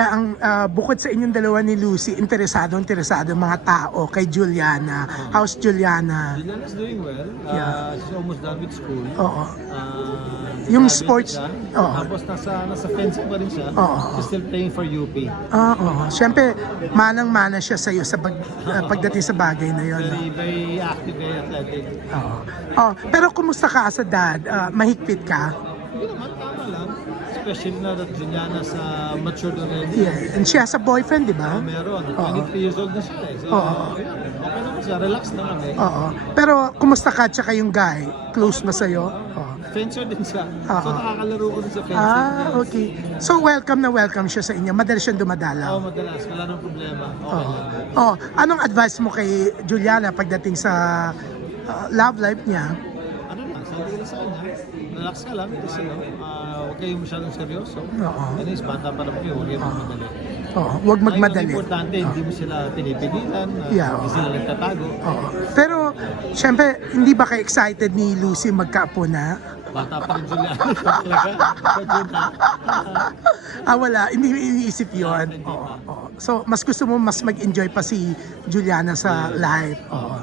Ang ah, bukod sa inyong dalawa ni Lucy, interesado, interesado mga tao kay Juliana. How's Juliana? Juliana's doing well. Uh, Yeah. She's almost done with school. Oo. Uh, Yung sports- oo. Tapos nasa, nasa fencing pa rin siya. Oo. She's still playing for UP. Oo. Siyempre, manang-mana siya sa iyo sa pag, ah, pagdating sa bagay na yon. Very, very active, very athletic. Oo. Oh, pero kumusta ka sa dad? Ah, mahigpit ka? Hindi naman, tama lang. Especially na that Juliana's uh, matured already. Yeah. And she has a boyfriend, di ba? Uh, meron. Oo. 23 years old na siya eh. So, Oo. yun. Okay naman siya. Relax naman eh. Oo. Pero kumusta ka tsaka yung guy? Close ba sa'yo? Oo. Fencer din siya. Oo. So, nakakalaro ko sa fencing. Ah, okay. So welcome na welcome siya sa inyo. Madalas siyang Oo, dumadalaw. madalas. Wala nang problema. Okay Oo. Oh, anong advice mo kay Juliana pagdating sa ah, love life niya? Ano lang sa kanya, relax ka lang kasi no, ah, huwag kayong masyadong seryoso. Oo. At least, bata pa naman kayo, huwag kayong magmadali. Oo, huwag magmadali. Ang importante, hindi mo sila pinipigilan, ah, Yeah, hindi sila nagtatago. Oo. Pero, syempre, hindi ba kayo excited ni Lucy magkaapo na? Bata pa rin na. Ah, wala. Hindi mo iniisip yun. Oo. oo. So, mas gusto mo mas mag-enjoy pa si Juliana sa life. Oo.